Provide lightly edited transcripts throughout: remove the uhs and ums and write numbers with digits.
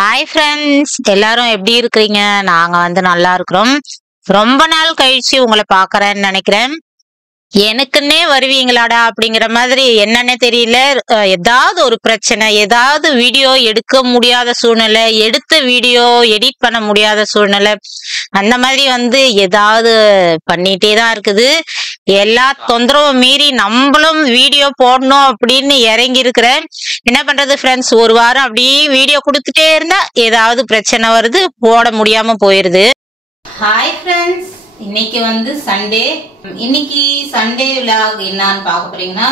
Hi friends, எல்லாரும் எப்படி இருக்கிறீங்க? நாங்க நல்லா இருக்கிறோம். ரொம்ப நாள் கழிச்சு உங்களை பார்க்கறேன்னு நினைக்கிறேன். எனக்குன்னே வருவீங்களாடா அப்படிங்கிற மாதிரி என்னன்னே தெரியல. ஏதாவது ஒரு பிரச்சனை, ஏதாவது வீடியோ எடுக்க முடியாத சூழ்நிலை, எடுத்த வீடியோ எடிட் பண்ண முடியாத சூழ்நிலை, அந்த மாதிரி ஏதாவது பண்ணிட்டே தான் இருக்குது. எல்லா தொந்தரவும் மீறி நம்மளும் வீடியோ போடணும் அப்படின்னு இறங்கி இருக்கிறேன். என்ன பண்றது ஃப்ரெண்ட்ஸ், ஒரு வாரம் அப்படியே வீடியோ கொடுத்துட்டே இருந்தா ஏதாவது பிரச்சனை வருது, போட முடியாம போயிருது. ஹாய் ஃப்ரெண்ட்ஸ், இன்னைக்கு சண்டே. இன்னைக்கு சண்டே விலாக் என்னன்னு பார்க்க போறீங்கன்னா,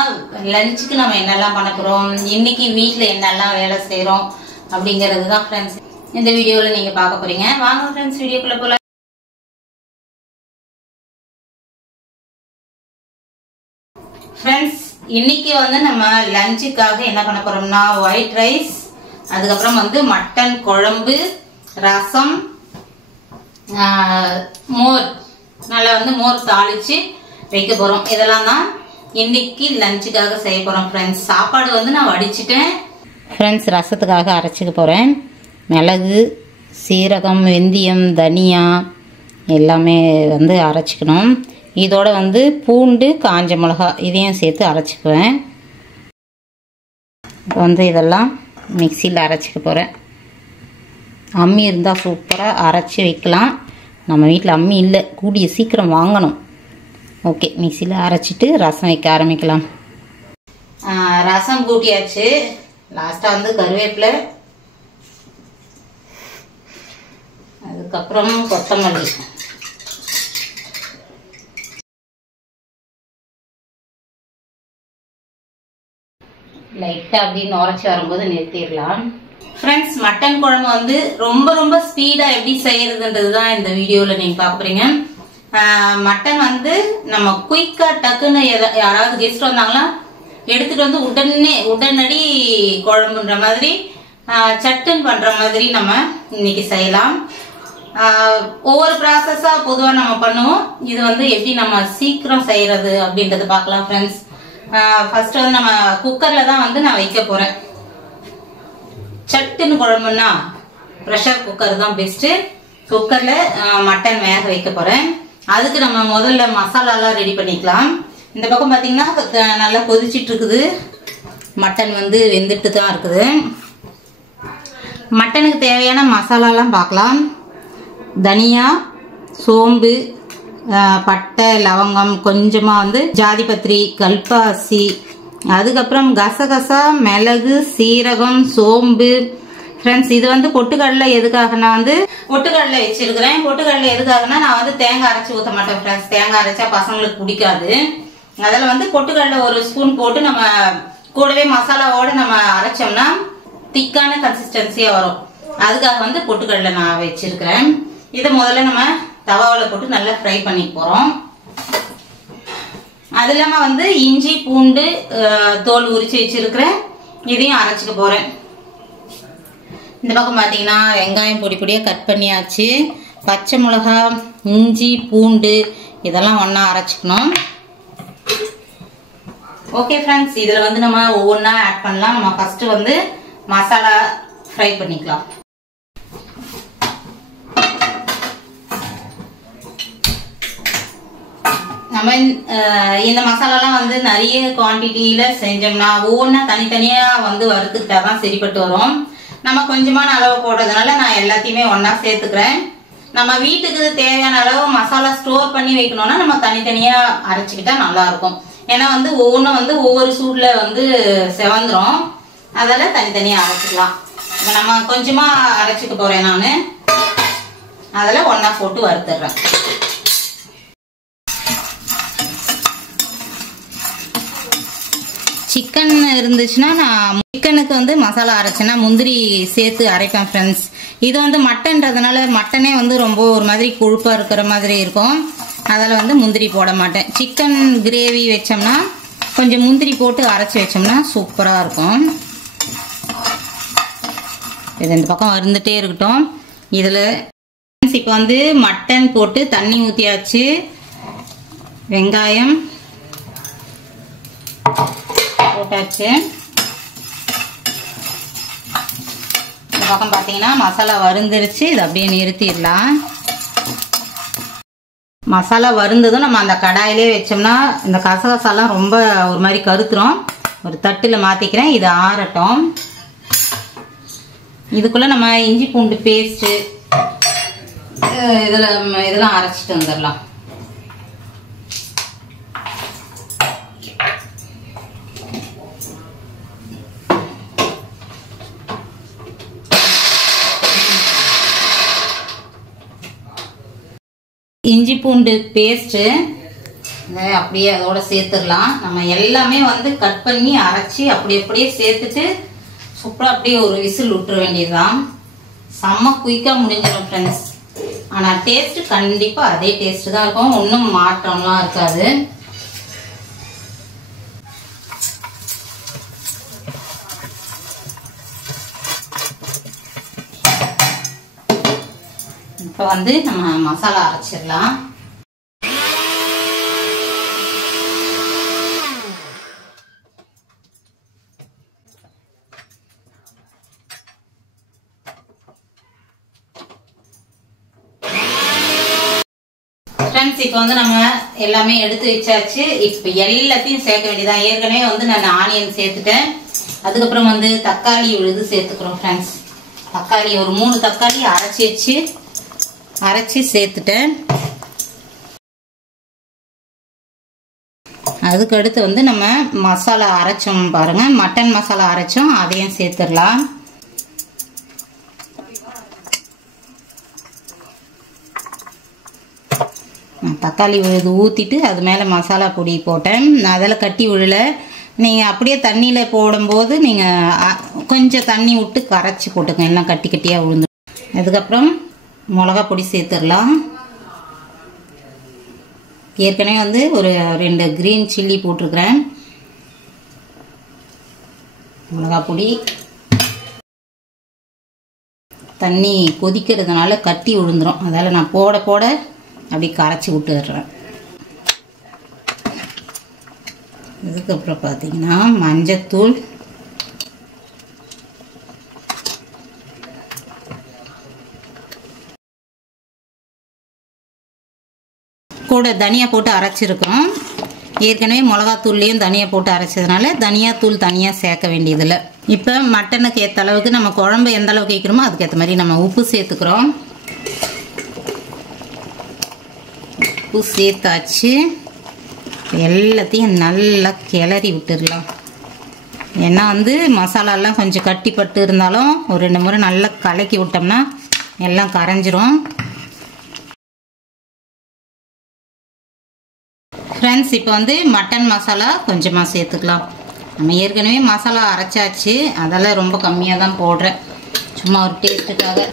லஞ்சுக்கு நம்ம என்னெல்லாம் பண்ண போறோம், இன்னைக்கு வீட்டுல என்னெல்லாம் வேலை செய்யறோம் அப்படிங்கிறது தான் ஃப்ரெண்ட்ஸ் இந்த வீடியோல நீங்க பார்க்க போறீங்க. வாங்க ஃப்ரெண்ட்ஸ், வீடியோக்குள்ள போலாம். ஃப்ரெண்ட்ஸ், இன்னைக்கு நம்ம லஞ்சுக்காக என்ன பண்ண போறோம்னா, ஒயிட் ரைஸ், அதுக்கப்புறம் மட்டன் குழம்பு, ரசம், மோர், நல்லா மோர் தாளிச்சு வைக்க போறோம். இதெல்லாம் தான் இன்னைக்கு லஞ்சுக்காக செய்ய போறோம் ஃப்ரெண்ட்ஸ். சாப்பாடு நான் வடிச்சிட்டேன் ஃப்ரெண்ட்ஸ். ரசத்துக்காக அரைச்சிக்க போறேன். மிளகு, சீரகம், வெந்தயம், தனியா எல்லாமே அரைச்சிக்கணும். இதோட பூண்டு, காஞ்ச மிளகா இதையும் சேர்த்து அரைச்சிக்குவேன். இதெல்லாம் மிக்சியில் அரைச்சிக்க போகிறேன். அம்மி இருந்தால் சூப்பராக அரைச்சி வைக்கலாம். நம்ம வீட்டில் அம்மி இல்லை, கூடிய சீக்கிரம் வாங்கணும். ஓகே, மிக்சியில் அரைச்சிட்டு ரசம் வைக்க ஆரம்பிக்கலாம். ரசம் கூட்டியாச்சு. லாஸ்ட்டாக கருவேப்பிலை, அதுக்கப்புறம் கொத்தமல்லி, லைட்டாக அப்படின்னு உரைச்சி வரும்போது நிறுத்திடலாம். ஃப்ரெண்ட்ஸ், மட்டன் குழம்பு ரொம்ப ரொம்ப ஸ்பீடா எப்படி செய்யறதுன்றது தான் இந்த வீடியோல நீங்க பார்க்க போறீங்க. மட்டன் நம்ம குயிக்கா டக்குன்னு யாராவது கெஸ்ட் வந்தாங்களா எடுத்துட்டு உடனடி குழம்புன்ற மாதிரி சட்டுன்னு பண்ற மாதிரி நம்ம இன்னைக்கு செய்யலாம். ஒவ்வொரு ப்ராசஸா பொதுவா நம்ம பண்ணுவோம். இது எப்படி நம்ம சீக்கிரம் செய்யறது அப்படின்றத பார்க்கலாம் ஃப்ரெண்ட்ஸ். ஃபர்ஸ்ட் நம்ம குக்கர்ல தான் நான் வைக்க போறேன். சட்டுன்னு குழம்புன்னா ப்ரெஷர் குக்கர் தான் பெஸ்ட். குக்கர்ல மட்டன் வேக வைக்க போறேன். அதுக்கு நம்ம முதல்ல மசாலாலாம் ரெடி பண்ணிக்கலாம். இந்த பக்கம் பாத்தீங்கன்னா நல்லா கொதிச்சிட்டு இருக்குது. மட்டன் வெந்துட்டு தான் இருக்குது. மட்டனுக்கு தேவையான மசாலாலாம் பார்க்கலாம். தனியா, சோம்பு, பட்டை, லவங்கம், கொஞ்சமா ஜாதிபத்திரி, கல்பாசி, அதுக்கப்புறம் கசகசா, மிளகு, சீரகம், சோம்பு. ஃப்ரெண்ட்ஸ், இது பொட்டுக்கடலை எதுக்காகனா பொட்டுக்கடலை வச்சிருக்கிறேன். பொட்டுக்கடலை எதுக்காகனா நான் தேங்காய் அரைச்சி ஊற்ற மாட்டேன் ஃப்ரெண்ட்ஸ். தேங்காய் அரைச்சா பசங்களுக்கு பிடிக்காது. அதில் பொட்டுக்கடலை ஒரு ஸ்பூன் போட்டு நம்ம கூடவே மசாலாவோட நம்ம அரைச்சோம்னா திக்கான கன்சிஸ்டன்சியா வரும். அதுக்காக பொட்டுக்கடலை நான் வச்சிருக்கிறேன். இதை முதல்ல நம்ம தவாவில் போட்டு நல்லா ஃப்ரை பண்ணி போறோம். அது இல்லாம இஞ்சி, பூண்டு தோல் உரிச்சு வச்சிருக்கிறேன். இதையும் அரைச்சிக்க போறேன். இந்த பக்கம் பாத்தீங்கன்னா வெங்காயம் பொடி பொடியா கட் பண்ணியாச்சு. பச்சை மிளகா, இஞ்சி, பூண்டு இதெல்லாம் ஒன்னா அரைச்சிக்கணும். ஓகே ஃப்ரெண்ட்ஸ், இதுல நம்ம ஒவ்வொன்னா ஆட் பண்ணலாம். நம்ம ஃபர்ஸ்ட் மசாலா ஃப்ரை பண்ணிக்கலாம். நம்ம இந்த மசாலாலாம் நிறைய குவான்டிட்டியில செஞ்சோம்னா ஒவ்வொன்னா தனித்தனியா வறுத்துக்கிட்டாதான் சரிப்பட்டு வரும். நம்ம கொஞ்சமான அளவு போடுறதுனால நான் எல்லாத்தையுமே ஒன்னா சேர்த்துக்கிறேன். நம்ம வீட்டுக்கு தேவையான அளவு மசாலா ஸ்டோர் பண்ணி வைக்கணும்னா நம்ம தனித்தனியா அரைச்சிக்கிட்டா நல்லா இருக்கும். ஏன்னா ஒவ்வொன்றும் ஒவ்வொரு சூட்ல செவந்துரும். அதெல்லாம் தனித்தனியா அரைச்சிக்கலாம். இப்ப நம்ம கொஞ்சமா அரைச்சிக்க போறேன். நானு அதில் ஒன்னா போட்டு வறுத்துடுறேன். சிக்கன் இருந்துச்சுன்னா நான் சிக்கனுக்கு மசாலா அரைச்சேன்னா முந்திரி சேர்த்து அரைப்பேன் ஃப்ரெண்ட்ஸ். இது மட்டன்றதுனால மட்டனே ரொம்ப ஒரு மாதிரி கொழுப்பா இருக்கிற மாதிரி இருக்கும். அதில் முந்திரி போட மாட்டேன். சிக்கன் கிரேவி வச்சோம்னா கொஞ்சம் முந்திரி போட்டு அரைச்சி வச்சோம்னா சூப்பராக இருக்கும். இது இந்த பக்கம் இருந்துட்டே இருக்கட்டும். இதில் இப்போ மட்டன் போட்டு தண்ணி ஊற்றியாச்சு. வெங்காயம் போட்டாச்சு. பக்கம் பார்த்தீங்கன்னா மசாலா வறுந்துருச்சு. இது அப்படியே நிறுத்திடலாம். மசாலா வருந்ததும் நம்ம அந்த கடாயிலே வச்சோம்னா இந்த கசகசாலாம் ரொம்ப ஒரு மாதிரி கருத்துரும். ஒரு தட்டில் மாற்றிக்கிறேன். இது ஆறட்டும். இதுக்குள்ளே நம்ம இஞ்சி பூண்டு பேஸ்ட்டு இதெல்லாம் அரைச்சிட்டு வந்துடலாம். இஞ்சி பூண்டு பேஸ்ட்டு அப்படியே அதோட சேர்த்துடலாம். நம்ம எல்லாமே வந்து கட் பண்ணி அரைச்சி அப்படியே சேர்த்துட்டு சூப்பராக அப்படியே ஒரு விசில் விட்டுற வேண்டியதுதான். செம்ம குயிக்காக முடிஞ்சிடும் ஃப்ரெண்ட்ஸ். ஆனால் டேஸ்ட்டு கண்டிப்பாக அதே டேஸ்ட்டு தான் இருக்கும். ஒன்றும் மாற்றம்லாம் இருக்காது. இப்போ வந்து நம்ம மசாலா அரைச்சிடலாம். ஃப்ரெண்ட்ஸ் இப்போ வந்து நம்ம எல்லாமே எடுத்து வச்சாச்சு. இப்போ எல்லாத்தையும் சேர்க்க வேண்டியதான். ஏற்கனவே வந்து நான் ஆனியன் சேர்த்துட்டேன். அதுக்கப்புறம் வந்து தக்காளி விழுது சேர்த்துக்கிறோம் ஃப்ரெண்ட்ஸ். தக்காளி ஒரு 3 தக்காளி அரைச்சி சேர்த்துட்டேன். அதுக்கு அடுத்து வந்து நம்ம மசாலா அரைச்சோம் பாருங்க, மட்டன் மசாலா அரைச்சோம், அதையும் சேர்த்துடலாம். தக்காளி விழுது ஊற்றிட்டு அது மேலே மசாலா பொடி போட்டேன். நான் அதில் கட்டி விழல. நீங்கள் அப்படியே தண்ணியில் போடும்போது நீங்கள் கொஞ்சம் தண்ணி விட்டு கரைச்சி போட்டுக்கோங்க, எல்லாம் கட்டி கட்டியாக விழுந்துடும். அதுக்கப்புறம் மிளகா பொடி சேர்த்துடலாம். ஏற்கனவே வந்து ஒரு 2 கிரீன் சில்லி போட்டிருக்கிறேன். மிளகா பொடி தண்ணி கொதிக்கிறதுனால கட்டி விழுந்துடும். அதால் நான் போட அப்படி கரைச்சி விட்டுடுறேன். இதுக்கப்புறம் பார்த்தீங்கன்னா மஞ்சத்தூள், கூட தனியா போட்டு அரைச்சிருக்கோம். ஏற்கனவே மிளகாத்தூள்லேயும் தனியா போட்டு அரைச்சதுனால தனியாத்தூள் தனியாக சேர்க்க வேண்டியதில்லை. இப்போ மட்டனுக்கு ஏற்ற அளவுக்கு நம்ம குழம்பு எந்த அளவுக்கு வைக்கிறோமோ அதுக்கேற்ற மாதிரி நம்ம உப்பு சேர்த்துக்கிறோம். உப்பு சேர்த்தாச்சு. எல்லாத்தையும் நல்லா கிளறி விட்டுடலாம். ஏன்னா வந்து மசாலாலாம் கொஞ்சம் கட்டிப்பட்டு இருந்தாலும் ஒரு 2 முறை நல்லா கலக்கி விட்டோம்னா எல்லாம் கரைஞ்சிரும். ஃப்ரெண்ட்ஸ் இப்போ வந்து மட்டன் மசாலா கொஞ்சமாக சேர்த்துக்கலாம். நம்ம ஏற்கனவே மசாலா அரைச்சாச்சு, அதெல்லாம் ரொம்ப கம்மியாக தான் போடுறேன், சும்மா ஒரு டேஸ்ட்டுக்காக.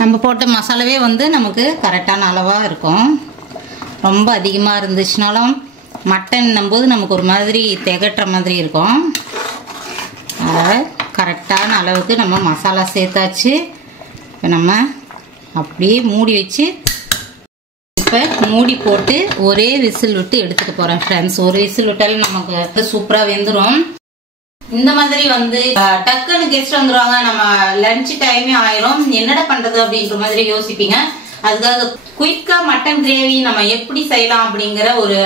நம்ம போட்ட மசாலாவே வந்து நமக்கு கரெக்டான அளவாக இருக்கும். ரொம்ப அதிகமாக இருந்துச்சுனாலும் மட்டன் போது நமக்கு ஒரு மாதிரி திகட்டுற மாதிரி இருக்கும். அதனால் கரெக்டான அளவுக்கு நம்ம மசாலா சேர்த்தாச்சு. இப்போ நம்ம அப்படியே மூடி வச்சு இப்போ மூடி போட்டு ஒரே விசில் விட்டு எடுத்துகிட்டு போகிறேன் ஃப்ரெண்ட்ஸ். ஒரு விசில் விட்டாலும் நமக்கு சூப்பராக வெந்துடும். இந்த மாதிரி வந்து டக்குன்னு கெஸ்ட் வந்துடுவாங்க, நம்ம லஞ்ச் டைமே ஆயிரும், என்னடா பண்ணுறது அப்படின்ற மாதிரி யோசிப்பீங்க. அதுக்காக குயிக்காக மட்டன் கிரேவி நம்ம எப்படி செய்யலாம் அப்படிங்கிற ஒரு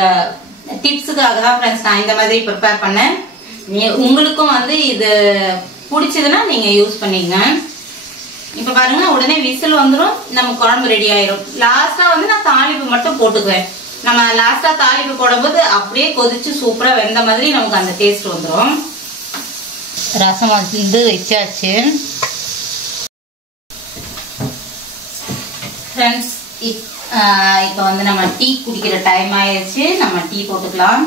டிப்ஸுக்காக தான் ஃப்ரெண்ட்ஸ் நான் இந்த மாதிரி ப்ரிப்பேர் பண்ணேன். உங்களுக்கும் வந்து இது பிடிச்சதுன்னா நீங்கள் யூஸ் பண்ணிங்க. இப்போ பாருங்க, உடனே விசில் வந்துடும், நம்ம குழம்பு ரெடி ஆயிரும். லாஸ்ட்டாக வந்து நான் தாளிப்பு மட்டும் போட்டுக்குவேன். நம்ம லாஸ்ட்டாக தாளிப்பு போடும்போது அப்படியே கொதிச்சு சூப்பராக வெந்த மாதிரி நமக்கு அந்த டேஸ்ட் வந்துடும். ரசம் வந்து வச்சாச்சு ஃப்ரெண்ட்ஸ். இப்போ வந்து நம்ம டீ குடிக்கிற டைம் ஆயிடுச்சு. நம்ம டீ போட்டுக்கலாம்.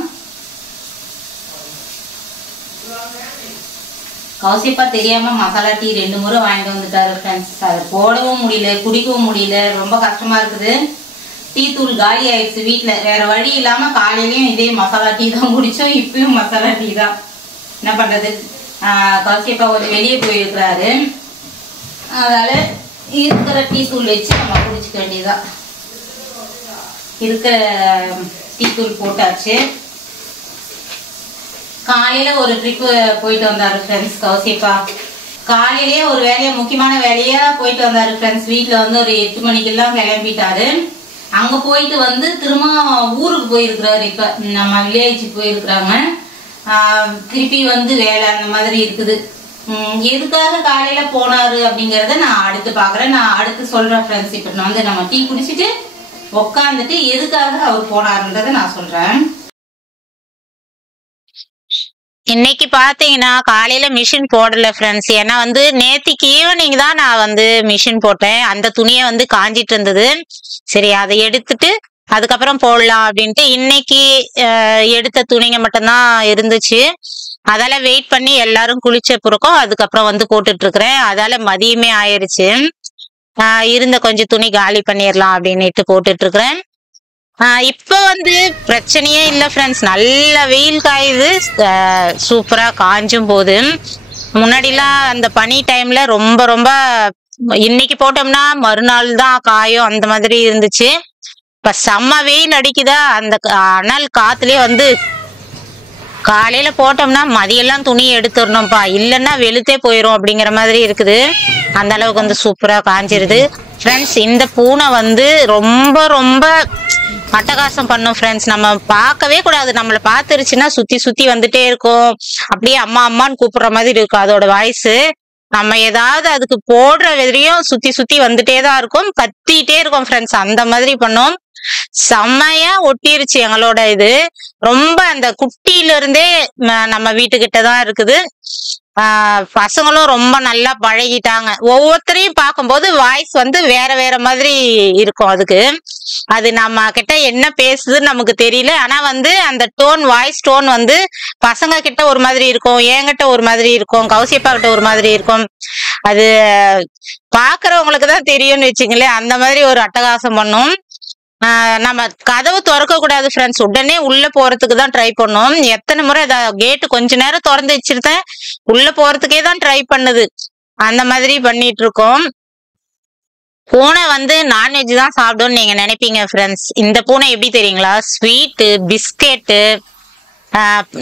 கௌசிப்பா தெரியாம மசாலா டீ 2 முறை வாங்கிட்டு வந்துட்டாரு ஃப்ரெண்ட்ஸ். அதை போடவும் முடியல, குடிக்கவும் முடியல, ரொம்ப கஷ்டமா இருக்குது. டீ தூள் காலி ஆயிடுச்சு வீட்டில். வேற வழி இல்லாம காலையிலயும் இதே மசாலா டீ தான் குடிச்சோம், இப்பயும் மசாலா டீ தான். என்ன பண்றது, கௌசிப்பா கொஞ்சம் வெளியே போயிருக்கிறாரு. அதனால இருக்கிற டீ தூள் வச்சு நம்ம குடிச்சுக்க வேண்டியதான். இருக்கிற டீ தூள் போட்டாச்சு. காலையில ஒரு ட்ரிப்பு போயிட்டு வந்தாரு ஃப்ரெண்ட்ஸ் கௌசிப்பா. காலையிலேயே ஒரு வேலையை முக்கியமான வேலையா போயிட்டு வந்தாரு ஃப்ரெண்ட்ஸ். வீட்டுல வந்து ஒரு 8 மணிக்கெல்லாம் கிளம்பிட்டாரு. அங்க போயிட்டு வந்து திரும்ப ஊருக்கு போயிருக்கிறாரு. இப்ப நம்ம வில்லேஜுக்கு போயிருக்கிறாங்க. திருப்பி வந்து வேலை அந்த மாதிரி இருக்குது. எதுக்காக காலையில போனாரு அப்படிங்கறத நான் அடுத்து பாக்குறேன். நான் அடுத்து சொல்றேன் ஃப்ரெண்ட்ஸ். இப்ப வந்து நம்ம டீ குடிச்சிட்டு உக்காந்துட்டு எதுக்காக அவர் போனாருன்றத நான் சொல்றேன். இன்னைக்கு பாத்தீங்கன்னா காலையில மிஷின் போடல ஃப்ரெண்ட்ஸ். ஏன்னா வந்து நேத்திக்கு ஈவினிங் தான் நான் வந்து மிஷின் போட்டேன். அந்த துணியை வந்து காஞ்சிட்டு இருந்தது. சரி அதை எடுத்துட்டு அதுக்கப்புறம் போடலாம் அப்படின்ட்டு இன்னைக்கு எடுத்த துணிங்க மட்டும்தான் இருந்துச்சு. அதால வெயிட் பண்ணி எல்லாரும் குளிச்ச பிறக்கும் அதுக்கப்புறம் வந்து போட்டுட்டு இருக்கிறேன். அதால மதியமே ஆயிருச்சு. இருந்த கொஞ்சம் துணி காலி பண்ணிடலாம் அப்படின்னுட்டு போட்டுட்டு இருக்கிறேன். இப்ப வந்து பிரச்சனையே இல்ல ஃப்ரெண்ட்ஸ். நல்ல வெயில் காயுது. சூப்பரா காஞ்சும் போது. முன்னாடிலாம் அந்த பனி டைம்ல ரொம்ப ரொம்ப இன்னைக்கு போட்டோம்னா மறுநாள் தான் காயும் அந்த மாதிரி இருந்துச்சு. இப்ப செம்ம வெயில் அடிக்குதா. அந்த அனல் காத்துலயே வந்து காலையில போட்டோம்னா மதியெல்லாம் துணி எடுத்துடணும்ப்பா, இல்லைன்னா வெளுத்தே போயிரும் அப்படிங்கிற மாதிரி இருக்குது. அந்த அளவுக்கு வந்து சூப்பரா காஞ்சிருது ஃப்ரெண்ட்ஸ். இந்த பூனை வந்து ரொம்ப ரொம்ப அட்டகாசம் பண்ணும் ஃப்ரெண்ட்ஸ். நம்ம பார்க்கவே கூடாது. நம்மளை பார்த்துருச்சுன்னா சுத்தி சுத்தி வந்துட்டே இருக்கும். அப்படியே அம்மா அம்மான்னு கூப்பிடுற மாதிரி இருக்கும் அதோட வாய்ஸ். நம்ம ஏதாவது அதுக்கு போடுற வெறியும் சுத்தி சுத்தி வந்துட்டே தான் இருக்கும். கத்திட்டே இருக்கும் ஃப்ரெண்ட்ஸ். அந்த மாதிரி பண்ணோம். செம்மையா ஒட்டிருச்சு எங்களோட இது. ரொம்ப அந்த குட்டியில இருந்தே நம்ம வீட்டுக்கிட்ட தான் இருக்குது. பசங்களும் ரொம்ப நல்லா பழகிட்டாங்க. ஒவ்வொருத்தரையும் பார்க்கும்போது வாய்ஸ் வந்து வேற வேற மாதிரி இருக்கும் அதுக்கு. அது நம்ம கிட்ட என்ன பேசுதுன்னு நமக்கு தெரியல. ஆனா வந்து அந்த டோன், வாய்ஸ் டோன் வந்து பசங்க கிட்ட ஒரு மாதிரி இருக்கும், என்கிட்ட ஒரு மாதிரி இருக்கும், கௌசியப்பா கிட்ட ஒரு மாதிரி இருக்கும். அது பாக்குறவங்களுக்கு தான் தெரியும்னு வச்சுங்களேன். அந்த மாதிரி ஒரு அட்டகாசம் பண்ணும். நம்ம கதவு திறக்க கூடாது ஃப்ரெண்ட்ஸ். உடனே உள்ள போறதுக்கு தான் ட்ரை பண்ணோம். எத்தனை முறை கேட்டு கொஞ்ச நேரம் திறந்து வச்சிருந்தேன், உள்ள போறதுக்கே தான் ட்ரை பண்ணுது. அந்த மாதிரி பண்ணிட்டு இருக்கோம். பூனை வந்து நான்வெஜ் தான் சாப்பிடும்னு நீங்க நினைப்பீங்க ஃப்ரெண்ட்ஸ். இந்த பூனை எப்படி தெரியுங்களா? ஸ்வீட்டு, பிஸ்கெட்டு,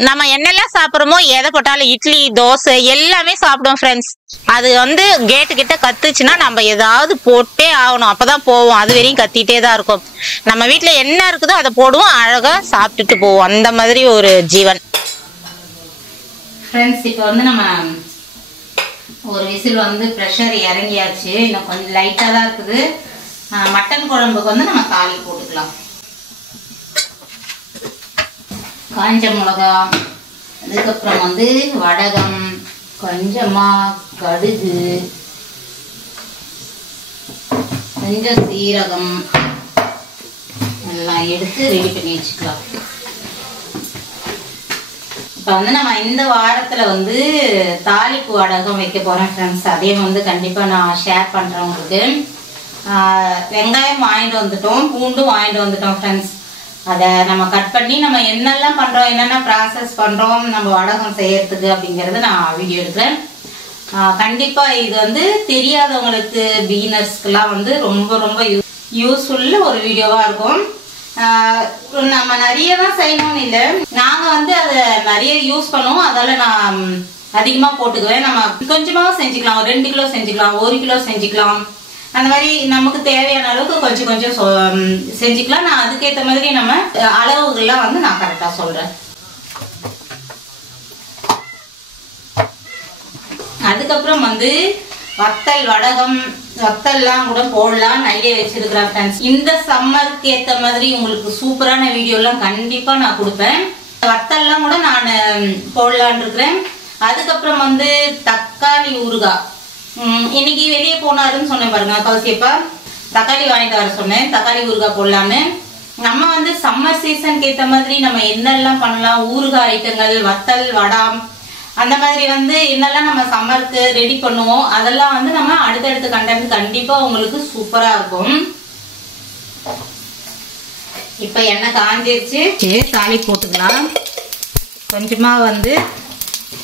நம்ம என்னெல்லாம் சாப்பிட்றோமோ எதை போட்டாலும் இட்லி, தோசை எல்லாமே சாப்பிடும் ஃப்ரெண்ட்ஸ். அது வந்து கேட்டு கிட்ட கத்துச்சுன்னா நம்ம ஏதாவது போட்டே ஆகணும், அப்பதான் போவோம். அது வரையும் கத்திட்டே தான் இருக்கும். நம்ம வீட்டுல என்ன இருக்குதோ அதை போடுவோம், அழகா சாப்பிட்டுட்டு போவோம். அந்த மாதிரி ஒரு ஜீவன் ஃப்ரெண்ட்ஸ். இப்போ வந்து நம்ம ஒரு விசில் வந்து ப்ரெஷர் இறங்கியாச்சு. இன்னும் கொஞ்சம் லைட்டா தான் இருக்குது. மட்டன் குழம்புக்கு வந்து நம்ம தாளி போட்டுக்கலாம். காஞ்ச மிளகா, அதுக்கப்புறம் வந்து வடகம், கொஞ்சமா கடுகு, கொஞ்சம் சீரகம் எல்லாம் எடுத்து ரெடி பண்ணி வச்சுக்கலாம். இப்ப வந்து நம்ம இந்த வாரத்துல வந்து தாளிப்பு வடகம் வைக்க போறேன் ஃப்ரெண்ட்ஸ். அதையும் வந்து கண்டிப்பா நான் ஷேர் பண்றேன் உங்களுக்கு. வெங்காயம் வாங்கிட்டு வந்துட்டோம், பூண்டும் வாங்கிட்டு வந்துட்டோம் ஃப்ரெண்ட்ஸ். அதை நம்ம கட் பண்ணி நம்ம என்னெல்லாம் பண்றோம், என்னென்ன ப்ராசஸ் பண்றோம் நம்ம வடகம் செய்யறதுக்கு அப்படிங்கறத நான் வீடியோ எடுக்கிறேன். கண்டிப்பா இது வந்து தெரியாதவங்களுக்கு, பிகினர்ஸ்க்குலாம் வந்து ரொம்ப ரொம்ப யூஸ்ஃபுல்ல ஒரு வீடியோவா இருக்கும். நம்ம நிறைய தான் செய்யணும்னு இல்லை, நாங்க வந்து அதை நிறைய யூஸ் பண்ணுவோம். அதால நான் அதிகமா போட்டுக்குவேன். நம்ம கொஞ்சமாவும் செஞ்சுக்கலாம், 2 கிலோ செஞ்சுக்கலாம், 1 கிலோ செஞ்சுக்கலாம். அந்த மாதிரி நமக்கு தேவையான அளவுக்கு கொஞ்சம் கொஞ்சம் செஞ்சுக்கலாம். நான் அதுக்கேற்ற மாதிரி நம்ம அளவுகள்லாம் வந்து நான் கரெக்டா சொல்றேன். அதுக்கப்புறம் வந்து வத்தல், வடகம், வத்தல்லாம் கூட போடலாம் ஐடியா வச்சிருக்கிறேன் ஃப்ரெண்ட்ஸ். இந்த சம்மருக்கு ஏற்ற மாதிரி உங்களுக்கு சூப்பரான வீடியோ எல்லாம் கண்டிப்பா நான் கொடுப்பேன். வத்தல்லாம் கூட நான் போடலான் இருக்கிறேன். அதுக்கப்புறம் வந்து தக்காளி ஊறுகாய். இன்னைக்கு வெளியே போனாருன்னு சொன்னேன் பாருங்க கௌசியப்பா, தக்காளி வாங்கிட்டு வர சொன்னேன். தக்காளி ஊறுகாய் போடலான்னு. நம்ம வந்து சம்மர் சீசனுக்கு ஏற்ற மாதிரி நம்ம என்னெல்லாம் பண்ணலாம், ஊறுகாய் ஐட்டங்கள், வத்தல், வடாம், அந்த மாதிரி வந்து என்னெல்லாம் நம்ம சம்மருக்கு ரெடி பண்ணுவோம், அதெல்லாம் வந்து நம்ம அடுத்தடுத்த கண்டென்ட் கண்டிப்பா உங்களுக்கு சூப்பரா இருக்கும். இப்ப எண்ணெய் காஞ்சிருச்சு, தாளி போட்டுக்கலாம். கொஞ்சமா வந்து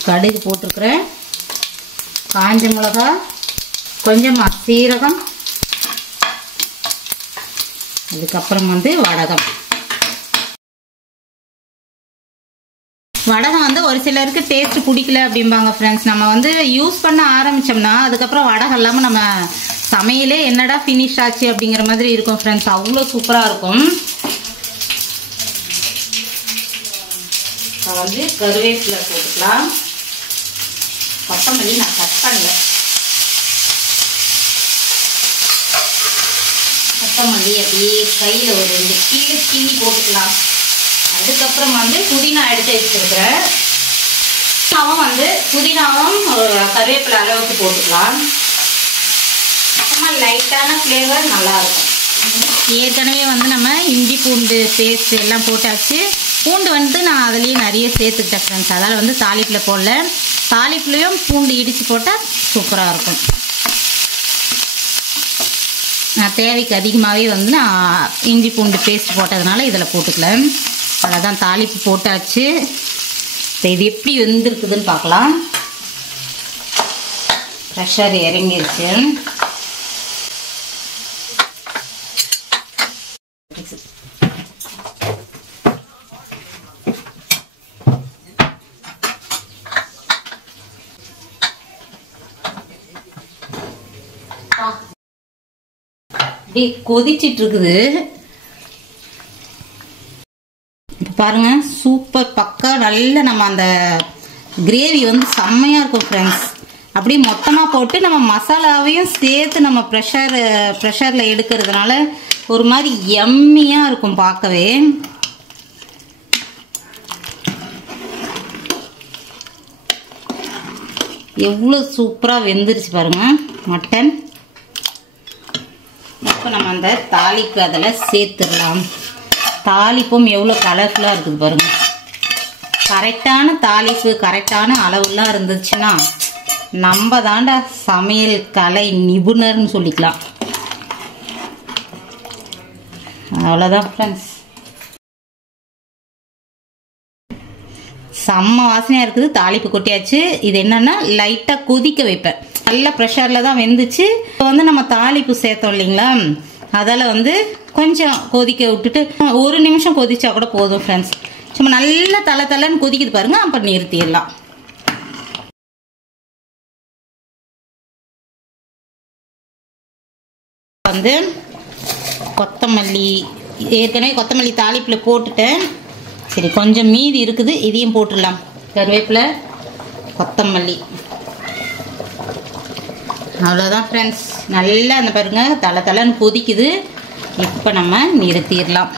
கடுகு போட்டுக்கிறேன், காஞ்ச மிளகா, கொஞ்சமா சீரகம், அதுக்கப்புறம் வந்து வடகம். வடகம் வந்து ஒரு சிலருக்கு டேஸ்ட் பிடிக்கல அப்படிம்பாங்க ஃப்ரெண்ட்ஸ். நம்ம வந்து யூஸ் பண்ண ஆரம்பிச்சோம்னா அதுக்கப்புறம் வடகம் இல்லாமல் நம்ம சமையலே என்னடா ஃபினிஷ் ஆச்சு அப்படிங்கிற மாதிரி இருக்கும் ஃப்ரெண்ட்ஸ். அவ்வளோ சூப்பராக இருக்கும். வந்து கருவேப்பிலை போட்டுக்கலாம். கொத்தமல்லி நான் கட் பண்ணல. கொத்தமல்லி அப்படியே கையில் ஒரு 2 கிள்ளி போட்டுக்கலாம். அதுக்கப்புறம் வந்து புதினா எடுத்து வச்சிருக்கிறேன். வந்து புதினாவும் கருவேப்பிலை அளவுக்கு போட்டுக்கலாம். லைட்டான ஃப்ளேவர் நல்லாயிருக்கும். ஏற்கனவே வந்து நம்ம இஞ்சி பூண்டு பேஸ்ட் எல்லாம் போட்டாச்சு. பூண்டு வந்து நான் அதுலேயே நிறைய சேர்த்துக்கிட்டேன் ஃப்ரெண்ட்ஸ். அதனால் வந்து தாளிப்பில் போடல. தாளிப்புலையும் பூண்டு இடித்து போட்டால் சூப்பராக இருக்கும். நான் தேவைக்கு அதிகமாகவே வந்து நான் இஞ்சி பூண்டு பேஸ்ட் போட்டதுனால இதில் போட்டுக்கல. அவ்வளோதான், தாளிப்பு போட்டாச்சு. இது எப்படி வெந்திருக்குதுன்னு பார்க்கலாம். ப்ரெஷர் இறங்கிருச்சு. கொதிச்சிட்டு இருக்குது. இப்போ பாருங்க, சூப்பர் பக்கா நல்ல நம்ம அந்த கிரேவி வந்து செம்மையா இருக்கும் ஃப்ரெண்ட்ஸ். அப்படியே மொத்தமாக போட்டு நம்ம மசாலாவையும் சேர்த்து நம்ம ப்ரெஷரில் எடுக்கிறதுனால ஒரு மாதிரி எம்மியாக இருக்கும் பார்க்கவே. எவ்வளோ சூப்பராக வெந்துருச்சு பாருங்க மட்டன். இப்போ நம்ம அந்த தாளிப்பு அதில் சேர்த்துடலாம். தாளிப்பும் எவ்வளோ கலர்ஃபுல்லாக இருக்குது பாருங்க. கரெக்டான தாளிப்பு கரெக்டான அளவுலாம் இருந்துச்சுன்னா நம்ம தாண்டா சமையல் கலை நிபுணர்னு சொல்லிக்கலாம். அவ்வளோதான் ஃப்ரெண்ட்ஸ். செம்ம வாசனையாக இருக்குது. தாளிப்பு கொட்டியாச்சு. இது என்னன்னா லைட்டாக கொதிக்க வைப்பேன். நல்ல ப்ரெஷரில் தான் வெந்துச்சு. இப்போ வந்து நம்ம தாளிப்பு சேர்த்தோம் இல்லைங்களா, அதில் வந்து கொஞ்சம் கொதிக்க விட்டுட்டு 1 நிமிஷம் கொதிச்சா கூட போதும் ஃப்ரெண்ட்ஸ். சும்மா நல்லா தலை கொதிக்குது பாருங்க. அப்புறம் நிறுத்திடலாம். வந்து கொத்தமல்லி ஏற்கனவே கொத்தமல்லி தாளிப்பில் போட்டுட்டேன். சரி, கொஞ்சம் மீதி இருக்குது, இதையும் போட்டுடலாம். கருவேப்பிலை, கொத்தமல்லி, அவ்வளோதான் ஃப்ரெண்ட்ஸ். நல்லா அந்த பாருங்க தலைன்னு கொதிக்குது. இப்போ நம்ம நிறுத்திடலாம்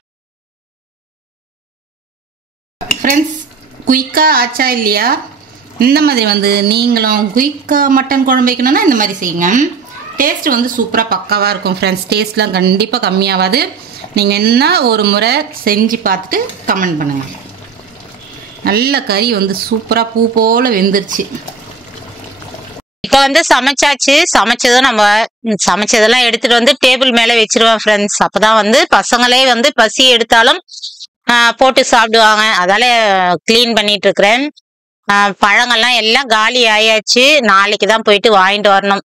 ஃப்ரெண்ட்ஸ். குயிக்காக ஆச்சா இல்லையா? இந்த மாதிரி வந்து நீங்களும் குயிக்காக மட்டன் குழம்பு வைக்கணும்னா இந்த மாதிரி செய்யுங்க. டேஸ்ட் வந்து சூப்பராக பக்காவாக இருக்கும் ஃப்ரெண்ட்ஸ். டேஸ்ட்லாம் கண்டிப்பாக கம்மியாகாது. நீங்கள் என்ன ஒரு முறை செஞ்சு பார்த்துட்டு கமெண்ட் பண்ணுங்கள். நல்ல கறி வந்து சூப்பராக பூ போல் வெந்துருச்சு. இப்போ வந்து சமைச்சாச்சு. சமைச்சதெல்லாம் எடுத்துட்டு வந்து டேபிள் மேலே வச்சிருவேன் ஃப்ரெண்ட்ஸ். அப்போதான் வந்து பசங்களே வந்து பசி எடுத்தாலும் போட்டு சாப்பிடுவாங்க. அதால கிளீன் பண்ணிட்டு இருக்கிறேன். பழங்கள்லாம் எல்லாம் காலி ஆயாச்சு. நாளைக்கு தான் போயிட்டு வாங்கிட்டு வரணும்.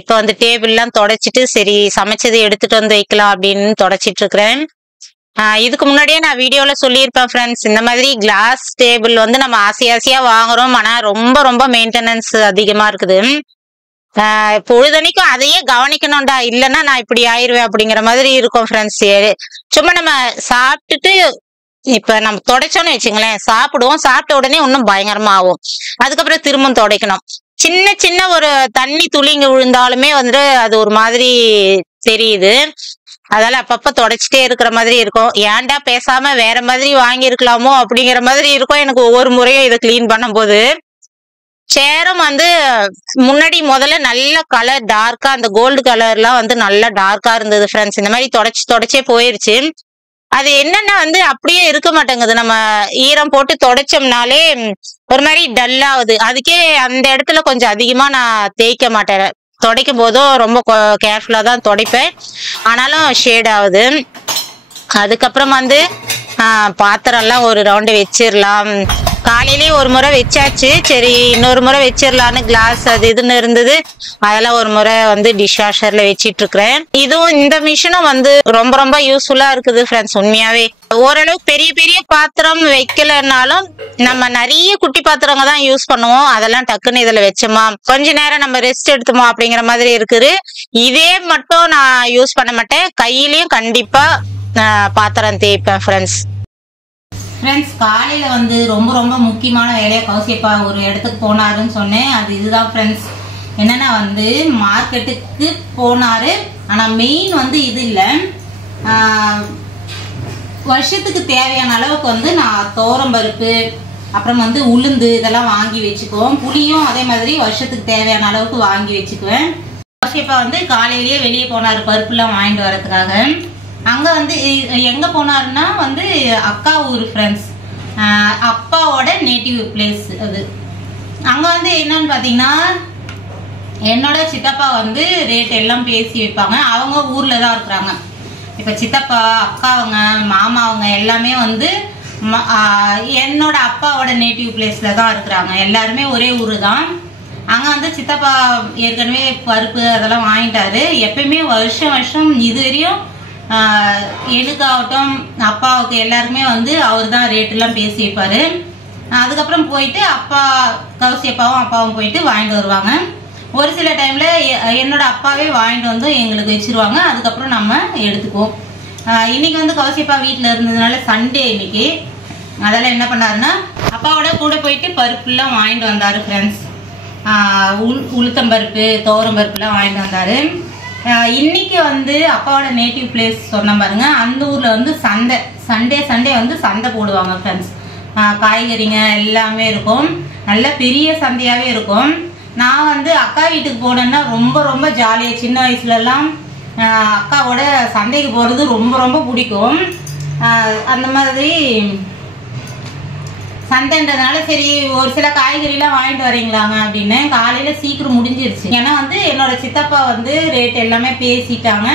இப்போ வந்து டேபிள்லாம் தொடச்சிட்டு சரி சமைச்சது எடுத்துட்டு வந்து வைக்கலாம் அப்படின்னு தொடச்சிட்டு இருக்கிறேன். இதுக்கு முன்னாடியே நான் வீடியோல சொல்லியிருப்பேன் ஃப்ரெண்ட்ஸ். இந்த மாதிரி கிளாஸ் டேபிள் வந்து நம்ம ஆசையா வாங்குறோம். ஆனா ரொம்ப மெயின்டெனன்ஸ் அதிகமா இருக்குது. பொழுதனைக்கும் அதையே கவனிக்கணும்டா, இல்லைன்னா நான் இப்படி ஆயிடுவேன் அப்படிங்கிற மாதிரி இருக்கும் ஃப்ரெண்ட்ஸ். சும்மா நம்ம சாப்பிட்டுட்டு இப்ப நம்ம தொடச்சோன்னு வச்சுங்களேன், சாப்பிடுவோம். சாப்பிட்ட உடனே இன்னும் பயங்கரமா ஆகும். அதுக்கப்புறம் திரும்ப துடைக்கணும். சின்ன ஒரு தண்ணி துளிங்க விழுந்தாலுமே வந்து அது ஒரு மாதிரி தெரியுது. அதால அப்பப்ப தொடச்சிட்டே இருக்கிற மாதிரி இருக்கும். ஏன்டா பேசாம வேற மாதிரி வாங்கி இருக்கலாமோ அப்படிங்கிற மாதிரி இருக்கும் எனக்கு ஒவ்வொரு முறையும் இதை கிளீன் பண்ணும் போது. சேரும் வந்து முன்னாடி முதல்ல நல்ல கலர் டார்க்கா, அந்த கோல்டு கலர்லாம் வந்து நல்லா டார்க்கா இருந்தது ஃப்ரெண்ட்ஸ். இந்த மாதிரி தொடச்சே போயிருச்சு. அது என்னன்னா வந்து அப்படியே இருக்க மாட்டேங்குது. நம்ம ஈரம் போட்டு தொடச்சோம்னாலே ஒரு மாதிரி டல் ஆகுது. அதுக்கே அந்த இடத்துல கொஞ்சம் அதிகமா நான் தேய்க்க மாட்டேன். துடைக்கும் போதும் ரொம்ப கேர்ஃபுல்லா தான் துடைப்பேன். ஆனாலும் ஷேட் ஆகுது. அதுக்கப்புறம் வந்து பாத்திரம் எல்லாம் ஒரு ரவுண்டு வச்சிடலாம். காலையிலேயே ஒரு முறை வச்சாச்சு, சரி இன்னொரு முறை வச்சிடலான்னு கிளாஸ் அது இதுன்னு இருந்தது, அதெல்லாம் ஒரு முறை வந்து டிஷ் வாஷர்ல வச்சிட்டு இருக்கிறேன். இதுவும் இந்த மிஷினும் வந்து ரொம்ப ரொம்ப யூஸ்ஃபுல்லா இருக்குது ஃப்ரெண்ட்ஸ். உண்மையாவே ஓரளவுக்கு பெரிய பெரிய பாத்திரம் வைக்கலன்னாலும் நம்ம நிறைய குட்டி பாத்திரங்க தான் யூஸ் பண்ணுவோம். அதெல்லாம் டக்குன்னு இதுல வச்சோமா கொஞ்ச நேரம் நம்ம ரெஸ்ட் எடுத்தோமா அப்படிங்கிற மாதிரி இருக்குது. இதே மட்டும் நான் யூஸ் பண்ண மாட்டேன், கையிலயும் கண்டிப்பா பாத்திரம் தேய்ப்பேன் ஃப்ரெண்ட்ஸ். காலையில வந்து ரொம்ப ரொம்ப முக்கியமான வேலையை கௌசியப்பா ஒரு இடத்துக்கு போனாருன்னு சொன்னேன். அது இதுதான் ஃப்ரெண்ட்ஸ். என்னன்னா வந்து மார்க்கெட்டுக்கு போனாரு, ஆனா மெயின் வந்து இது இல்லை. வருஷத்துக்கு தேவையான அளவுக்கு வந்து நான் தோரம்பருப்பு அப்புறம் வந்து உளுந்து இதெல்லாம் வாங்கி வச்சுக்குவோம். புளியும் அதே மாதிரி வருஷத்துக்கு தேவையான அளவுக்கு வாங்கி வச்சுக்குவேன். கௌசியப்பா வந்து காலையிலேயே வெளியே போனாரு பருப்புலாம் வாங்கிட்டு வரதுக்காக. அங்க வந்து எங்க போனாருன்னா வந்து அக்கா ஊர் ஃப்ரெண்ட்ஸ், அப்பாவோட நேட்டிவ் பிளேஸ் அது. அங்க வந்து என்னன்னு பாத்தீங்கன்னா என்னோட சித்தப்பா வந்து ரேட் எல்லாம் பேசி வைப்பாங்க. அவங்க ஊர்ல தான் இருக்கிறாங்க. இப்ப சித்தப்பா அக்காவங்க மாமாவங்க எல்லாமே வந்து என்னோட அப்பாவோட நேட்டிவ் பிளேஸ்ல தான் இருக்கிறாங்க. எல்லாருமே ஒரே ஊரு தான். அங்க வந்து சித்தப்பா ஏற்கனவே பருப்பு அதெல்லாம் வாங்கிட்டாரு. எப்பயுமே வருஷம் வருஷம் இது வரையும் எனக்காகட்டும் அப்பாவுக்கு எல்லாருக்குமே வந்து அவர் தான் ரேட் எல்லாம் பேசி வைப்பாரு. அதுக்கப்புறம் போயிட்டு அப்பா கௌசியப்பாவும் அப்பாவும் போயிட்டு வாங்கிட்டு வருவாங்க. ஒரு சில டைம்ல என்னோட அப்பாவே வாங்கிட்டு வந்து எங்களுக்கு வச்சிருவாங்க. அதுக்கப்புறம் நம்ம எடுத்துக்குவோம். இன்னைக்கு வந்து கௌசியப்பா வீட்டுல இருந்ததுனால சண்டே இன்னைக்கு, அதெல்லாம் என்ன பண்ணாருன்னா அப்பாவோட கூட போயிட்டு பருப்புலாம் வாங்கிட்டு வந்தாரு ஃப்ரெண்ட்ஸ். உளுத்தம்பருப்பு துவரம்பருப்புலாம் வாங்கிட்டு வந்தாரு. இன்னைக்கு வந்து அப்பாவோட நேட்டிவ் பிளேஸ் சொன்ன பாருங்க, அந்த ஊர்ல வந்து சண்டே சண்டே வந்து சந்தை போடுவாங்க ஃப்ரெண்ட்ஸ். காய்கறிங்க எல்லாமே இருக்கும், நல்ல பெரிய சந்தையாவே இருக்கும். நான் வந்து அக்கா வீட்டுக்கு போனேன்னா ரொம்ப ரொம்ப ஜாலியா சின்ன வயசுல எல்லாம் அக்காவோட சந்தைக்கு போறது ரொம்ப ரொம்ப பிடிக்கும். அந்த மாதிரி சந்தைன்றதுனால சரி ஒரு சில காய்கறிலாம் வாங்கிட்டு வரீங்களாங்க அப்படின்னு காலையில சீக்கிரம் முடிஞ்சிருச்சு. ஏன்னா வந்து என்னோட சித்தப்பா வந்து ரேட் எல்லாமே பேசிட்டாங்க.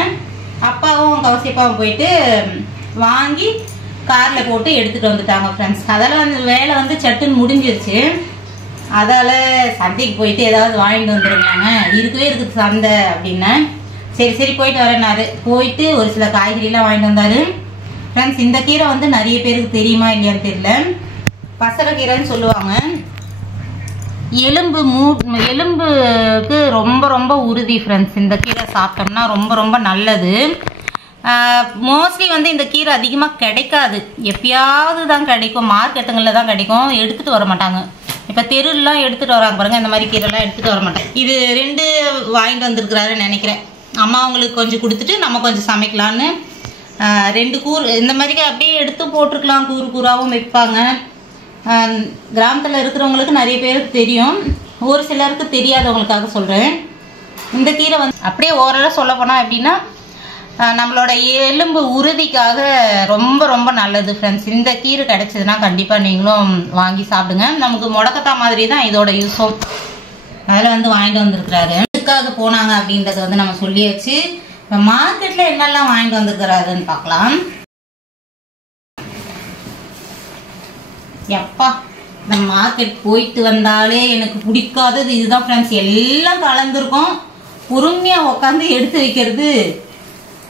அப்பாவும் கௌசியப்பாவும் போயிட்டு வாங்கி கார்ல போட்டு எடுத்துட்டு வந்துட்டாங்க ஃப்ரெண்ட்ஸ். அதெல்லாம் வந்து வேலை வந்து சட்டுன்னு முடிஞ்சிருச்சு. அதால சந்தைக்கு போயிட்டு ஏதாவது வாங்கிட்டு வந்துருந்தாங்க, இருக்கவே இருக்குது சந்தை அப்படின்னு. சரி சரி போயிட்டு வரேன்னாரு. போயிட்டு ஒரு சில காய்கறிலாம் வாங்கிட்டு வந்தாரு ஃப்ரெண்ட்ஸ். இந்த கீரை வந்து நிறைய பேருக்கு தெரியுமா இல்லையான்னு தெரியல, பசலைக்கீரைன்னு சொல்லுவாங்க. எலும்புக்கு ரொம்ப ரொம்ப உறுதி ஃப்ரெண்ட்ஸ். இந்த கீரை சாப்பிட்டோம்னா ரொம்ப ரொம்ப நல்லது. மோஸ்ட்லி வந்து இந்த கீரை அதிகமாக கிடைக்காது, எப்பயாவது தான் கிடைக்கும், மார்க்கெட்டுங்களில் தான் கிடைக்கும், எடுத்துகிட்டு வர மாட்டாங்க. இப்போ தெருலாம் எடுத்துகிட்டு வராங்க பாருங்கள், இந்த மாதிரி கீரைலாம் எடுத்துகிட்டு வர மாட்டாங்க. இது 2 வாங்கிட்டு வந்துருக்குறாருன்னு நினைக்கிறேன். அம்மா அவங்களுக்கு கொஞ்சம் கொடுத்துட்டு நம்ம கொஞ்சம் சமைக்கலான்னு 2 கூறு இந்த மாதிரி அப்படியே எடுத்து போட்டிருக்கலாம். கூறாகவும் வைப்பாங்க. கிராமத்தில் இருக்கிறவங்களுக்கு நிறைய பேருக்கு தெரியும், ஒரு சிலருக்கு தெரியாதவங்களுக்காக சொல்கிறேன். இந்த கீரை வந்து அப்படியே ஓரளவு சொல்ல போனால் எப்படின்னா நம்மளோட எலும்பு உறுதிக்காக ரொம்ப ரொம்ப நல்லது ஃப்ரெண்ட்ஸ். இந்த கீரை கிடைச்சதுன்னா கண்டிப்பாக நீங்களும் வாங்கி சாப்பிடுங்க. நமக்கு முடக்கத்தா மாதிரி தான் இதோட யூஸும். அதில் வந்து வாங்கிட்டு வந்துருக்குறாரு. இதுக்காக போனாங்க அப்படின்றத வந்து நம்ம சொல்லியாச்சு. இப்போ மார்க்கெட்டில் என்னெல்லாம் வாங்கிட்டு வந்துருக்குறாருன்னு பார்க்கலாம். எப்பா இந்த மார்க்கெட் போயிட்டு வந்தாலே எனக்கு பிடிக்காதது இதுதான் ஃப்ரெண்ட்ஸ். எல்லாம் கலந்துருக்கும், பொறுமையாக உட்காந்து எடுத்து வைக்கிறது.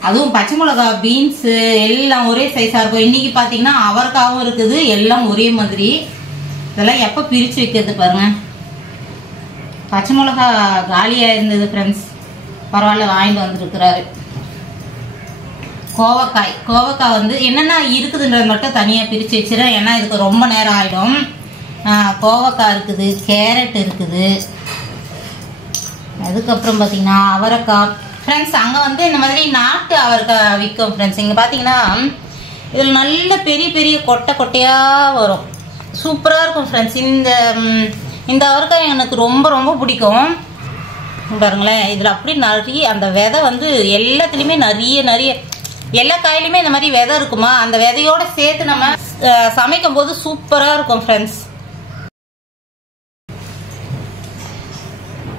அதுவும் பச்சை மிளகா பீன்ஸு எல்லாம் ஒரே சைஸாக இருக்கும். இன்னைக்கு பார்த்தீங்கன்னா அவரைக்காவும் இருக்குது, எல்லாம் ஒரே மாதிரி. இதெல்லாம் எப்போ பிரித்து வைக்கிறது பாருங்க. பச்சை மிளகா காலியாக இருந்தது ஃப்ரெண்ட்ஸ், பரவாயில்ல வாங்கிட்டு வந்துருக்குறாரு. கோவக்காய் வந்து என்னென்ன இருக்குதுன்றது மட்டும் தனியாக பிரித்து வச்சுறேன், ஏன்னா இதுக்கு ரொம்ப நேரம் ஆகிடும். கோவக்காய் இருக்குது, கேரட் இருக்குது, அதுக்கப்புறம் பார்த்தீங்கன்னா அவரைக்காய் ஃப்ரெண்ட்ஸ். அங்கே வந்து இந்த மாதிரி நாட்டு அவரைக்காய் விற்கும் ஃப்ரெண்ட்ஸ். இங்கே பார்த்தீங்கன்னா இதில் நல்ல பெரிய பெரிய கொட்டையாக வரும், சூப்பராக இருக்கும் ஃப்ரெண்ட்ஸ். இந்த அவரைக்காய் எனக்கு ரொம்ப ரொம்ப பிடிக்கும். பாருங்களேன், இதில் அப்படி நிறைய அந்த விதை வந்து எல்லாத்துலேயுமே நிறைய எல்லா காயிலுமே இந்த மாதிரி விதை இருக்குமா, அந்த விதையோட சேர்த்து நம்ம சமைக்கும் போது சூப்பராக இருக்கும் ஃப்ரெண்ட்ஸ்.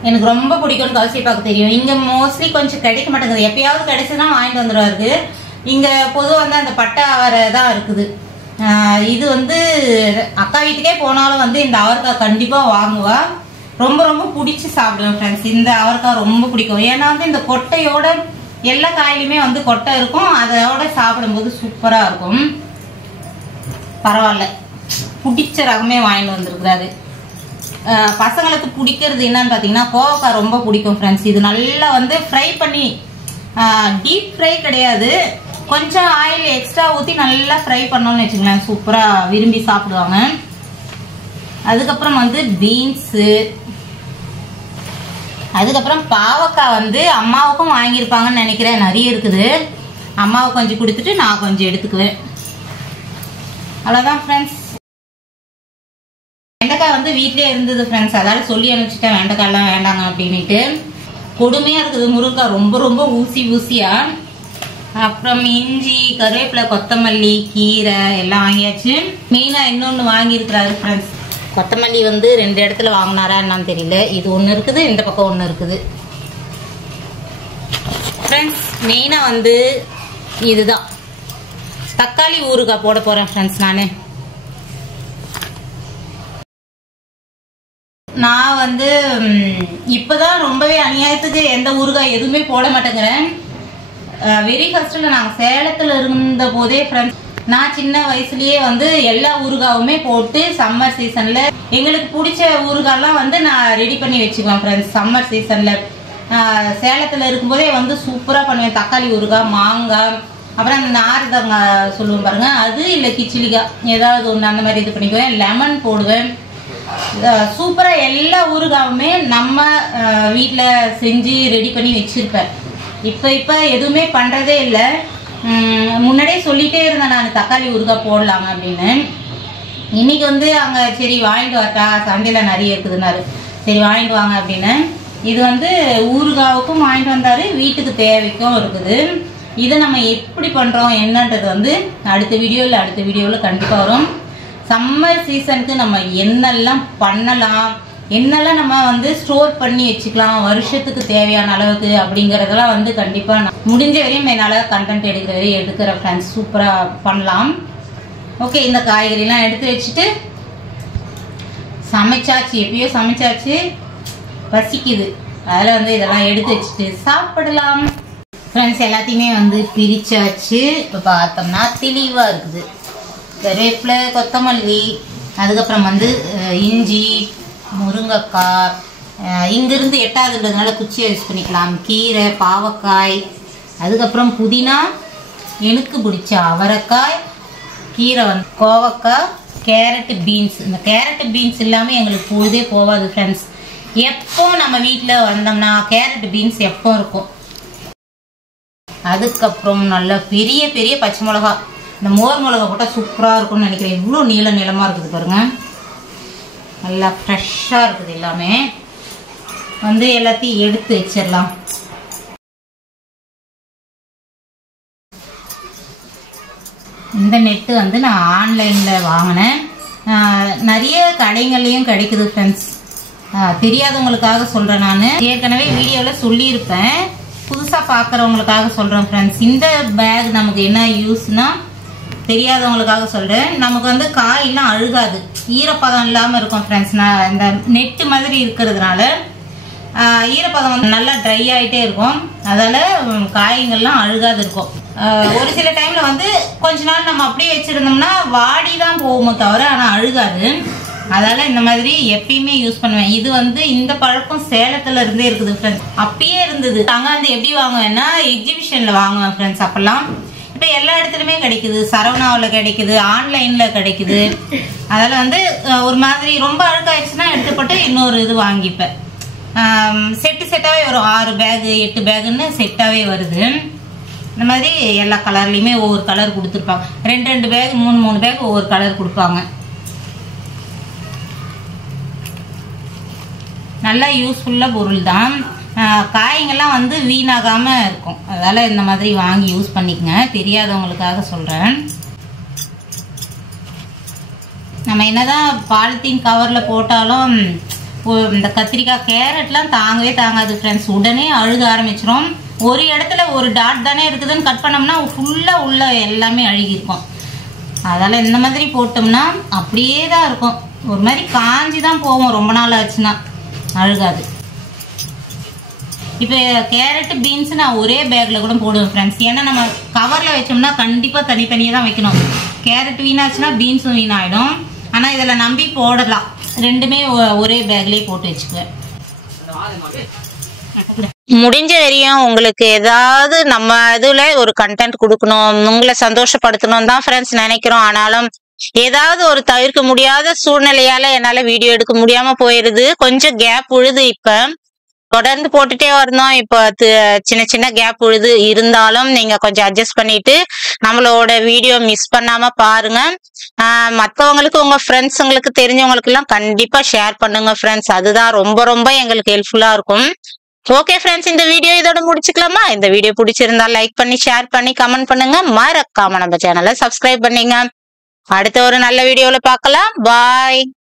எனக்கு ரொம்ப பிடிக்கும்னு கௌசியப்பாக்கு தெரியும். இங்கே மோஸ்ட்லி கொஞ்சம் கிடைக்க மாட்டேங்குது, எப்பயாவது கிடைச்சுதான் வாங்கிட்டு வந்துடுவாரு. இங்கே பொதுவாக வந்து அந்த பட்டை அவரை தான் இருக்குது. இது வந்து அக்கா வீட்டுக்கே போனாலும் வந்து இந்த அவரைக்காய் கண்டிப்பா வாங்குவா. ரொம்ப ரொம்ப பிடிச்சி சாப்பிடுவேன் ஃப்ரெண்ட்ஸ். இந்த அவரைக்காய் ரொம்ப பிடிக்கும். ஏன்னா வந்து இந்த கொட்டையோட எல்லா காயிலுமே வந்து கொட்டை இருக்கும். அதோட சாப்பிடும்போது சூப்பரா இருக்கும். பரவாயில்ல, பிடிச்ச ரகமே வாங்கிட்டு வந்திருக்கிறாரு. பசங்களுக்கு பிடிக்கிறது என்னன்னு பார்த்தீங்கன்னா கோவக்காய் ரொம்ப பிடிக்கும் ஃப்ரெண்ட்ஸ். இது நல்லா வந்து ஃப்ரை பண்ணி, டீப் ஃப்ரை கிடையாது, கொஞ்சம் ஆயில் எக்ஸ்ட்ரா ஊற்றி நல்லா ஃப்ரை பண்ணோம்னு வச்சுங்களேன், சூப்பராக விரும்பி சாப்பிடுவாங்க. அதுக்கப்புறம் வந்து பீன்ஸு, அதுக்கப்புறம் பாவக்காய் வந்து அம்மாவுக்கும் வாங்கியிருப்பாங்கன்னு நினைக்கிறேன். நிறைய இருக்குது. அம்மாவுக்கு கொஞ்சம் கொடுத்துட்டு நான் கொஞ்சம் எடுத்துக்குவேன். அவ்வளோதான் ஃப்ரெண்ட்ஸ். வெண்டைக்காய் வந்து வீட்லேயே இருந்தது ஃப்ரெண்ட்ஸ். அதாவது சொல்லி அனுப்பிச்சிட்டேன் வெண்டைக்காயெல்லாம் வேண்டாங்க அப்படின்ட்டு. கொடுமையாக இருக்குது முருங்கைக்காய், ரொம்ப ரொம்ப ஊசி ஊசியாக. அப்புறம் இஞ்சி, கருவேப்பிலை, கொத்தமல்லி, கீரை எல்லாம் வாங்கியாச்சு. மெயினாக இன்னொன்று வாங்கியிருக்கிறாரு ஃப்ரெண்ட்ஸ். கொத்தமல்லி வந்து 2 இடத்துல வாங்கினாரா என்னன்னு தெரியல. இது ஒன்று இருக்குது, இந்த பக்கம் ஒன்று இருக்குது ஃப்ரெண்ட்ஸ். மெயினாக வந்து இதுதான் தக்காளி ஊறுகாய் போட போகிறேன் ஃப்ரெண்ட்ஸ். நான் வந்து இப்போதான் ரொம்பவே அநியாயத்துக்கு எந்த ஊறுகாய் எதுவுமே போட மாட்டேங்கிறேன். வெரி ஃபர்ஸ்ட்ல நாங்கள் சேலத்தில் இருந்த போதே ஃப்ரெண்ட்ஸ், நான் சின்ன வயசுலயே வந்து எல்லா ஊறுகாவுமே போட்டு சம்மர் சீசன்ல எங்களுக்கு பிடிச்ச ஊறுகாய்லாம் வந்து நான் ரெடி பண்ணி வச்சுக்குவேன் ஃப்ரெண்ட்ஸ். சம்மர் சீசன்ல சேலத்தில் இருக்கும்போதே வந்து சூப்பராக பண்ணுவேன். தக்காளி ஊறுகாய், மாங்காய், அப்புறம் அந்த நார்தங்காய் சொல்லுவேன் பாருங்க, அது இல்லை கிச்சிலிக்காய் ஏதாவது ஒன்று அந்த மாதிரி இது பண்ணிக்குவேன். லெமன் போடுவேன். சூப்பராக எல்லா ஊறுகாவுமே நம்ம வீட்டில் செஞ்சு ரெடி பண்ணி வச்சிருப்பேன். இப்போ எதுவுமே பண்ணுறதே இல்லை. முன்னாடியே சொல்லிட்டே இருந்தேன் நான் தக்காளி ஊறுகாய் போடலாங்க அப்படின்னு. இன்னைக்கு வந்து அங்கே சரி வாங்கிட்டு வரட்டா, சந்தையில் நிறைய இருக்குதுன்னாரு. சரி வாங்கிட்டு வாங்க அப்படின்னு. இது வந்து ஊறுகாவுக்கும் வாங்கிட்டு வந்தாரு, வீட்டுக்கு தேவைக்கும் இருக்குது. இதை நம்ம எப்படி பண்ணுறோம் என்னன்றது வந்து அடுத்த வீடியோவில் கண்டிப்பாக வரும். சம்மர் சீசனுக்கு நம்ம என்னெல்லாம் பண்ணலாம், என்னெல்லாம் நம்ம வந்து ஸ்டோர் பண்ணி வச்சுக்கலாம் வருஷத்துக்கு தேவையான அளவுக்கு அப்படிங்கறதெல்லாம் வந்து கண்டிப்பா முடிஞ்ச வரையும் என்னால கண்டென்ட் எடுக்கிற ஃப்ரெண்ட்ஸ் சூப்பரா பண்ணலாம். ஓகே, இந்த காய்கறி எல்லாம் எடுத்து வச்சுட்டு சமைச்சாச்சு. எப்பயோ சமைச்சாச்சு, பசிக்குது. அதில் வந்து இதெல்லாம் எடுத்து வச்சுட்டு சாப்பிடலாம் ஃப்ரெண்ட்ஸ். எல்லாத்தையுமே வந்து பிரிச்சாச்சு. இப்போ பார்த்தோம்னா தெளிவாக இருக்குது. கருவேப்பிலை, கொத்தமல்லி, அதுக்கப்புறம் வந்து இஞ்சி, முருங்கைக்காய், இங்கிருந்து 8வதுன்றதுனால குச்சியை யூஸ் பண்ணிக்கலாம். கீரை, பாவக்காய், அதுக்கப்புறம் புதினா, எனக்கு பிடிச்ச அவரைக்காய், கீரை வந்து கோவக்காய், கேரட், பீன்ஸ். இந்த கேரட் பீன்ஸ் இல்லாமல் எங்களுக்கு பொழுதே போகாது ஃப்ரெண்ட்ஸ். எப்போ நம்ம வீட்டில் வந்தோம்னா கேரட் பீன்ஸ் எப்போ இருக்கும். அதுக்கப்புறம் நல்ல பெரிய பெரிய பச்சை மிளகா, இந்த மோர் மிளகா போட்டால் சூப்பராக இருக்கும்னு நினைக்கிறேன். இவ்வளோ நீளமாக இருக்குது பாருங்க, நல்லா ஃப்ரெஷ்ஷாக இருக்குது. எல்லாமே வந்து எல்லாத்தையும் எடுத்து வச்சிடலாம். இந்த நெட்டு வந்து நான் ஆன்லைனில் வாங்கினேன். நிறைய கடைகள்லையும் கிடைக்குது ஃப்ரெண்ட்ஸ். தெரியாதவங்களுக்காக சொல்கிறேன். நான் ஏற்கனவே வீடியோவில் சொல்லியிருப்பேன், புதுசாக பார்க்குறவங்களுக்காக சொல்கிறேன் ஃப்ரெண்ட்ஸ். இந்த பேக் நமக்கு என்ன யூஸ்னா தெரியாதவங்களுக்காக சொல்கிறேன். நமக்கு வந்து காயெல்லாம் அழுகாது, ஈரப்பதம் இல்லாமல் இருக்கும் ஃப்ரெண்ட்ஸ். நான் இந்த நெட்டு மாதிரி இருக்கிறதுனால ஈரப்பதம் வந்து நல்லா ட்ரை ஆகிட்டே இருக்கும். அதால் காய்கள்லாம் அழுகாது இருக்கும். ஒரு சில டைமில் வந்து கொஞ்ச நாள் நம்ம அப்படியே வச்சுருந்தோம்னா வாடி தான் போகுமோ தவிர ஆனால் அழுகாது. அதால் இந்த மாதிரி எப்பயுமே யூஸ் பண்ணுவேன். இது வந்து இந்த பழக்கம் சேலத்தில் இருந்தே இருக்குது ஃப்ரெண்ட்ஸ். அப்பயே இருந்தது. அங்கே வந்து எப்படி வாங்குவேன்னா எக்ஸிபிஷனில் வாங்குவேன் ஃப்ரெண்ட்ஸ். அப்போல்லாம் இப்போ எல்லா இடத்துலையுமே கிடைக்குது. சரவணாவில் கிடைக்குது, ஆன்லைனில் கிடைக்குது. அதில் வந்து ஒரு மாதிரி ரொம்ப அழுக்காயிடுச்சுன்னா எடுத்துப்பட்டு இன்னொரு இது வாங்கிப்பேன். செட்டாகவே வரும். 6 பேகு 8 பேகுன்னு செட்டாகவே வருது. இந்த மாதிரி எல்லா கலர்லையுமே ஒவ்வொரு கலர் கொடுத்துருப்பாங்க. 2 பேக் 3 பேக் ஒவ்வொரு கலர் கொடுப்பாங்க. நல்லா யூஸ்ஃபுல்லாக பொருள் தான். காய்கள்லாம் வந்து வீணாகாமல் இருக்கும். அதனால் இந்த மாதிரி வாங்கி யூஸ் பண்ணிக்கங்க. தெரியாதவங்களுக்காக சொல்கிறேன். நம்ம என்னதான் பாலித்தீன் கவரில் போட்டாலும் இந்த கத்திரிக்காய், கேரட்லாம் தாங்கவே தாங்காது ஃப்ரெண்ட்ஸ். உடனே அழுக ஆரம்பிச்சிடும். ஒரு இடத்துல ஒரு டாட் தானே இருக்குதுன்னு கட் பண்ணோம்னா ஃபுல்லாக உள்ள எல்லாமே அழுகிருக்கும். அதனால இந்த மாதிரி போட்டோம்னா அப்படியே தான் இருக்கும். ஒரு மாதிரி காஞ்சி தான் போவோம், ரொம்ப நாள் ஆச்சுன்னா அழுகாது. இப்போ கேரட் பீன்ஸ் நான் ஒரே பேக்கில் கூட போடுவேன் ஃப்ரெண்ட்ஸ். ஏன்னா நம்ம கவரில் வச்சோம்னா கண்டிப்பாக தனித்தனியாக தான் வைக்கணும். கேரட் வீணாச்சுன்னா பீன்ஸும் வீணாயிடும். ஆனால் இதில் நம்பி போடலாம், ரெண்டுமே ஒரே பேக்லேயே போட்டு வச்சுக்குவேன். முடிஞ்ச வரையும் உங்களுக்கு ஏதாவது நம்ம இதுல ஒரு கண்டென்ட் கொடுக்கணும், உங்களை சந்தோஷப்படுத்தணும் தான் ஃப்ரெண்ட்ஸ் நினைக்கிறோம். ஆனாலும் ஏதாவது ஒரு தவிர்க்க முடியாத சூழ்நிலையால என்னால வீடியோ எடுக்க முடியாம போயிருது. கொஞ்சம் கேப் உழுது. இப்ப தொடர்ந்து போட்டுட்டே வரணும். இப்போ சின்ன சின்ன கேப் உழுது. இருந்தாலும் நீங்க கொஞ்சம் அட்ஜஸ்ட் பண்ணிட்டு நம்மளோட வீடியோ மிஸ் பண்ணாம பாருங்க. மற்றவங்களுக்கு, உங்க ஃப்ரெண்ட்ஸுங்களுக்கு, தெரிஞ்சவங்களுக்கு எல்லாம் கண்டிப்பா ஷேர் பண்ணுங்க ஃப்ரெண்ட்ஸ். அதுதான் ரொம்ப ரொம்ப எங்களுக்கு ஹெல்ப்ஃபுல்லா இருக்கும். ஓகே ஃப்ரெண்ட்ஸ், இந்த வீடியோ இதோட முடிச்சுக்கலாமா? இந்த வீடியோ பிடிச்சிருந்தா லைக் பண்ணி, ஷேர் பண்ணி, கமெண்ட் பண்ணுங்க. மறக்காம நம்ம சேனலை சப்ஸ்கிரைப் பண்ணீங்க. அடுத்த ஒரு நல்ல வீடியோல பார்க்கலாம். பாய்.